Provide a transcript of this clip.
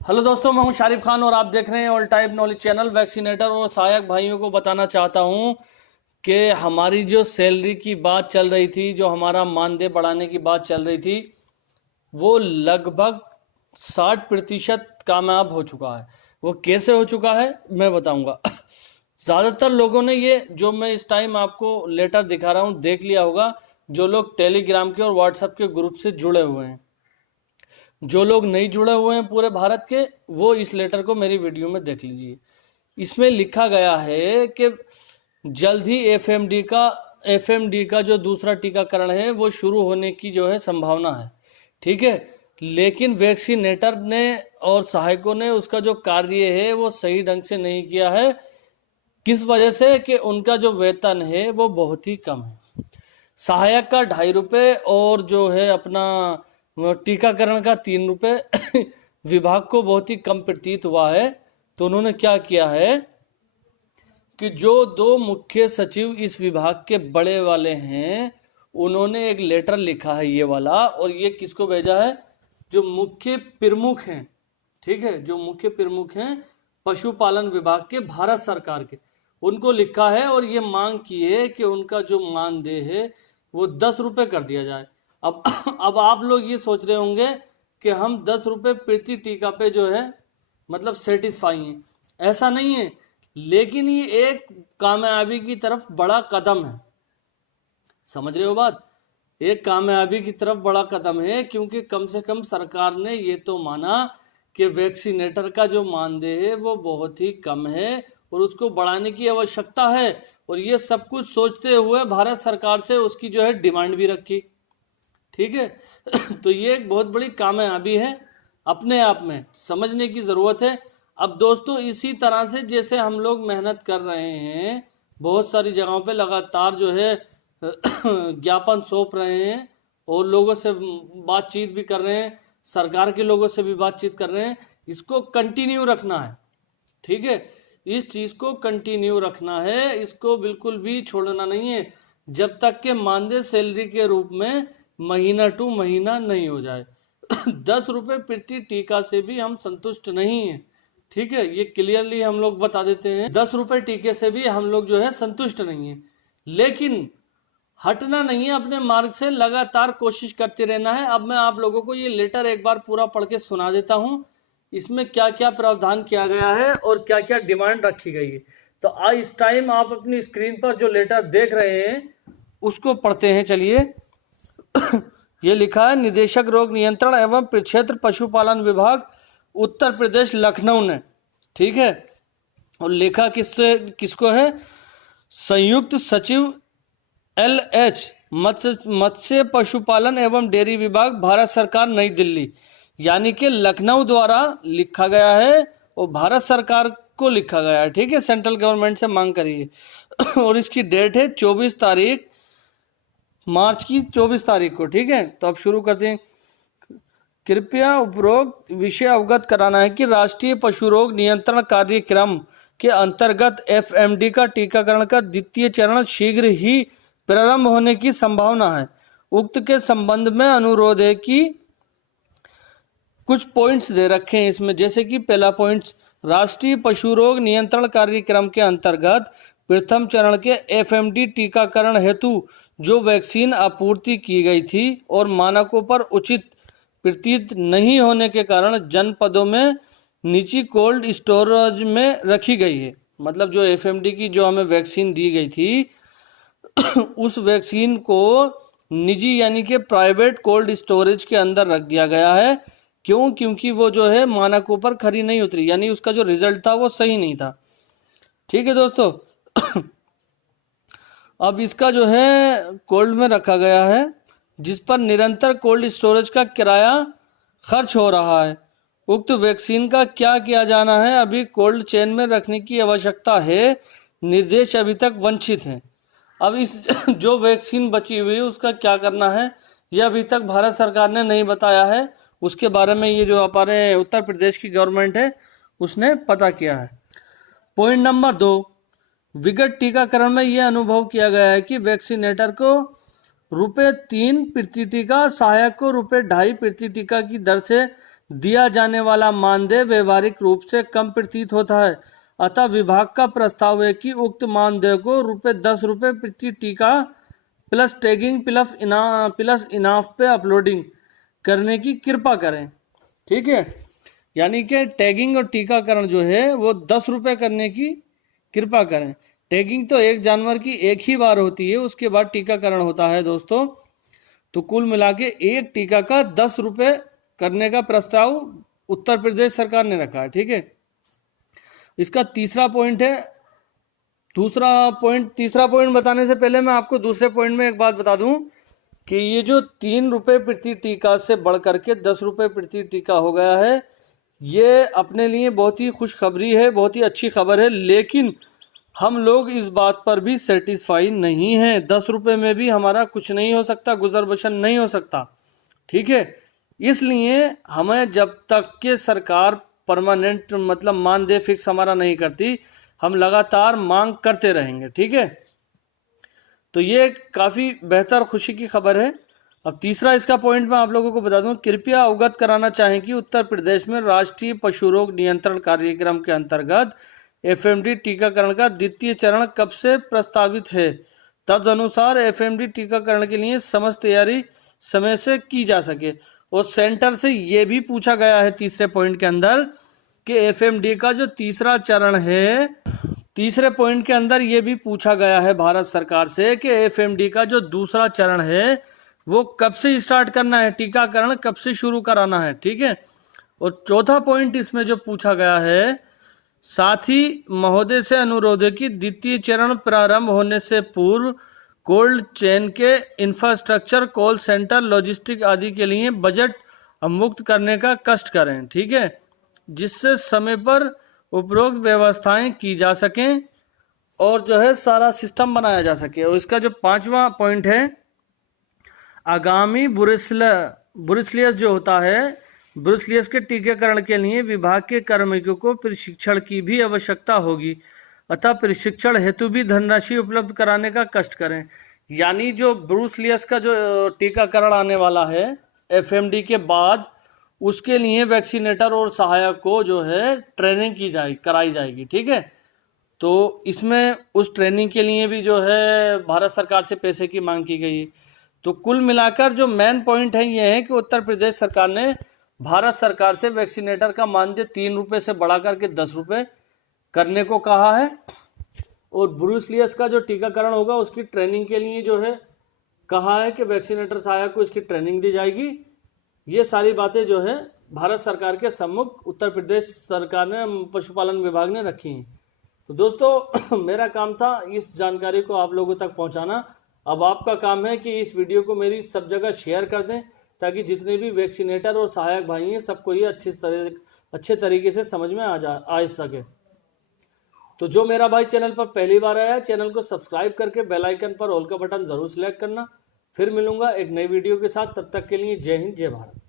Hello दोस्तों, मैं हूं शारिफ खान और आप देख रहे हैं all type knowledge channel. Vaccinator और सहायक भाइयों को बताना चाहता हूं कि हमारी जो सैलरी की बात चल रही थी, जो हमारा मानदेय बढ़ाने की बात चल रही थी, वो लगभग 60% कामयाब हो चुका है। वो कैसे हो चुका है मैं बताऊंगा। ज़्यादातर लोगों ने ये जो मैं इस टाइम आपको लेटर दिखा रहा हूँ देख लिया होगा, जो लोग टेलीग्राम के और व्हाट्सएप के ग्रुप से जुड़े हुए हैं। जो लोग नहीं जुड़े हुए हैं पूरे भारत के, वो इस लेटर को मेरी वीडियो में देख लीजिए। इसमें लिखा गया है कि जल्द ही एफएमडी का जो दूसरा टीकाकरण है वो शुरू होने की जो है संभावना है। ठीक है, लेकिन वैक्सीनेटर ने और सहायकों ने उसका जो कार्य है वो सही ढंग से नहीं किया है। किस वजह से? कि उनका जो वेतन है वो बहुत ही कम है। सहायक का 2.5 रुपये और जो है अपना टीकाकरण का 3 रुपये विभाग को बहुत ही कम प्रतीत हुआ है। तो उन्होंने क्या किया है कि जो दो मुख्य सचिव इस विभाग के बड़े वाले हैं, उन्होंने एक लेटर लिखा है ये वाला, और ये किसको भेजा है? जो मुख्य प्रमुख हैं, ठीक है, जो मुख्य प्रमुख हैं पशुपालन विभाग के भारत सरकार के, उनको लिखा है और ये मांग की है कि उनका जो मानदेय है वो 10 रुपये कर दिया जाए। अब अब आप लोग ये सोच रहे होंगे कि हम 10 रुपये प्रति टीका पे जो है मतलब सेटिस्फाई हैं। ऐसा नहीं है, लेकिन ये एक कामयाबी की तरफ बड़ा कदम है। समझ रहे हो बात? एक कामयाबी की तरफ बड़ा कदम है, क्योंकि कम से कम सरकार ने ये तो माना कि वैक्सीनेटर का जो मानदेय है वो बहुत ही कम है और उसको बढ़ाने की आवश्यकता है। और ये सब कुछ सोचते हुए भारत सरकार से उसकी जो है डिमांड भी रखी। ठीक है। तो ये एक बहुत बड़ी कामयाबी है, अपने आप में समझने की जरूरत है। अब दोस्तों, इसी तरह से जैसे हम लोग मेहनत कर रहे हैं, बहुत सारी जगहों पे लगातार जो है ज्ञापन सौंप रहे हैं और लोगों से बातचीत भी कर रहे हैं, सरकार के लोगों से भी बातचीत कर रहे हैं, इसको कंटिन्यू रखना है। ठीक है, इस चीज को कंटिन्यू रखना है, इसको बिल्कुल भी छोड़ना नहीं है, जब तक के मानदेय सैलरी के रूप में महीना टू महीना नहीं हो जाए। 10 रुपये प्रति टीका से भी हम संतुष्ट नहीं है। ठीक है, ये क्लियरली हम लोग बता देते हैं, 10 रुपये टीके से भी हम लोग जो है संतुष्ट नहीं है। लेकिन हटना नहीं है अपने मार्ग से, लगातार कोशिश करते रहना है। अब मैं आप लोगों को ये लेटर एक बार पूरा पढ़ के सुना देता हूँ, इसमें क्या क्या प्रावधान किया गया है और क्या क्या डिमांड रखी गई है। तो आज इस टाइम आप अपनी स्क्रीन पर जो लेटर देख रहे हैं उसको पढ़ते हैं, चलिए। ये लिखा है निदेशक रोग नियंत्रण एवं क्षेत्र पशुपालन विभाग उत्तर प्रदेश लखनऊ ने। ठीक है, और लेखा किसको है? संयुक्त सचिव LH मत्स्य पशुपालन एवं डेयरी विभाग भारत सरकार नई दिल्ली, यानी कि लखनऊ द्वारा लिखा गया है और भारत सरकार को लिखा गया है। ठीक है, सेंट्रल गवर्नमेंट से मांग करी है। और इसकी डेट है 24 तारीख मार्च की, 24 तारीख को। ठीक है, तो अब शुरू करते हैं। कृपया उपरोक्त विषय अवगत कराना है कि राष्ट्रीय पशु रोग नियंत्रण कार्यक्रम के अंतर्गत FMD का टीकाकरण का द्वितीय चरण शीघ्र ही प्रारंभ होने की संभावना है। उक्त के संबंध में अनुरोध है कि कुछ पॉइंट्स दे रखे हैं इसमें, जैसे कि पहला पॉइंट, राष्ट्रीय पशु रोग नियंत्रण कार्यक्रम के अंतर्गत प्रथम चरण के FMD टीकाकरण हेतु जो वैक्सीन आपूर्ति की गई थी और मानकों पर उचित प्रतीत नहीं होने के कारण जनपदों में निजी कोल्ड स्टोरेज में रखी गई है। मतलब जो FMD की जो हमें वैक्सीन दी गई थी उस वैक्सीन को निजी यानी कि प्राइवेट कोल्ड स्टोरेज के अंदर रख दिया गया है। क्यों? क्योंकि वो जो है मानकों पर खरी नहीं उतरी, यानी उसका जो रिजल्ट था वो सही नहीं था। ठीक है दोस्तों। अब इसका जो है कोल्ड में रखा गया है, जिस पर निरंतर कोल्ड स्टोरेज का किराया खर्च हो रहा है। उक्त वैक्सीन का क्या किया जाना है? अभी कोल्ड चेन में रखने की आवश्यकता है, निर्देश अभी तक वंचित हैं। अब इस जो वैक्सीन बची हुई है उसका क्या करना है, यह अभी तक भारत सरकार ने नहीं बताया है। उसके बारे में ये जो हमारे उत्तर प्रदेश की गवर्नमेंट है उसने पता किया है। पॉइंट नंबर 2, विगत टीकाकरण में यह अनुभव किया गया है कि वैक्सीनेटर को ₹3 प्रति टीका, सहायक को ₹2.5 प्रति टीका की दर से दिया जाने वाला मानदेय व्यवहारिक रूप से कम प्रतीत होता है, अतः विभाग का प्रस्ताव है कि उक्त मानदेय को ₹10 प्रति टीका प्लस टैगिंग प्लस इनाफ पे अपलोडिंग करने की कृपा करें। ठीक है, यानी कि टैगिंग और टीकाकरण जो है वो ₹10 करने की कृपा करें। टैगिंग तो एक जानवर की एक ही बार होती है, उसके बाद टीकाकरण होता है दोस्तों। तो कुल मिला के एक टीका का ₹10 करने का प्रस्ताव उत्तर प्रदेश सरकार ने रखा है। ठीक है, इसका तीसरा पॉइंट है। तीसरा पॉइंट बताने से पहले मैं आपको दूसरे पॉइंट में एक बात बता दूं कि ये जो ₹3 प्रति टीका से बढ़ करके ₹10 प्रति टीका हो गया है, ये अपने लिए बहुत ही खुशखबरी है, बहुत ही अच्छी खबर है। लेकिन हम लोग इस बात पर भी सेटिस्फाई नहीं है। ₹10 में भी हमारा कुछ नहीं हो सकता, गुजर बसर नहीं हो सकता। ठीक है, इसलिए हमें जब तक के सरकार परमानेंट मतलब मानदेय फिक्स हमारा नहीं करती, हम लगातार मांग करते रहेंगे। ठीक है, तो ये काफी बेहतर खुशी की खबर है। अब तीसरा इसका पॉइंट मैं आप लोगों को बता दूं, कृपया अवगत कराना चाहें कि उत्तर प्रदेश में राष्ट्रीय पशु रोग नियंत्रण कार्यक्रम के अंतर्गत एफएमडी टीकाकरण का द्वितीय चरण कब से प्रस्तावित है। तदनुसार एफएमडी टीकाकरण के लिए समस्त तैयारी समय से की जा सके। और सेंटर से ये भी पूछा गया है तीसरे पॉइंट के अंदर कि एफएमडी का जो तीसरा चरण है, तीसरे पॉइंट के अंदर ये भी पूछा गया है भारत सरकार से कि एफएमडी का जो दूसरा चरण है वो कब से स्टार्ट करना है, टीकाकरण कब से शुरू कराना है। ठीक है, और चौथा पॉइंट इसमें जो पूछा गया है, साथ ही महोदय से अनुरोध है कि द्वितीय चरण प्रारंभ होने से पूर्व कोल्ड चेन के इंफ्रास्ट्रक्चर, कॉल सेंटर, लॉजिस्टिक आदि के लिए बजट मुक्त करने का कष्ट करें। ठीक है, जिससे समय पर उपरोक्त व्यवस्थाएं की जा सकें और जो है सारा सिस्टम बनाया जा सके। और इसका जो पांचवा पॉइंट है, आगामी ब्रुसेलियस जो होता है, ब्रुसेलियस के टीकाकरण के लिए विभाग के कर्मचारियों को प्रशिक्षण की भी आवश्यकता होगी, अतः प्रशिक्षण हेतु भी धनराशि उपलब्ध कराने का कष्ट करें। यानी जो ब्रुसेलियस का जो टीकाकरण आने वाला है एफएमडी के बाद, उसके लिए वैक्सीनेटर और सहायक को जो है ट्रेनिंग कराई जाएगी। ठीक है, तो इसमें उस ट्रेनिंग के लिए भी जो है भारत सरकार से पैसे की मांग की गई। तो कुल मिलाकर जो मेन पॉइंट है ये है कि उत्तर प्रदेश सरकार ने भारत सरकार से वैक्सीनेटर का मानदेय ₹3 से बढ़ा करके ₹10 करने को कहा है, और ब्रुसेलियस का जो टीकाकरण होगा उसकी ट्रेनिंग के लिए जो है कहा है कि वैक्सीनेटर सहायक को इसकी ट्रेनिंग दी जाएगी। ये सारी बातें जो है भारत सरकार के सम्मुख उत्तर प्रदेश सरकार ने, पशुपालन विभाग ने रखी हैं। तो दोस्तों मेरा काम था इस जानकारी को आप लोगों तक पहुंचाना। अब आपका काम है कि इस वीडियो को मेरी सब जगह शेयर कर दें, ताकि जितने भी वैक्सीनेटर और सहायक भाई हैं सबको ये अच्छे तरीके से समझ में आ सके। तो जो मेरा भाई चैनल पर पहली बार आया है, चैनल को सब्सक्राइब करके बेल आइकन पर ऑल का बटन जरूर सिलेक्ट करना। फिर मिलूंगा एक नई वीडियो के साथ, तब तक के लिए जय हिंद, जय भारत।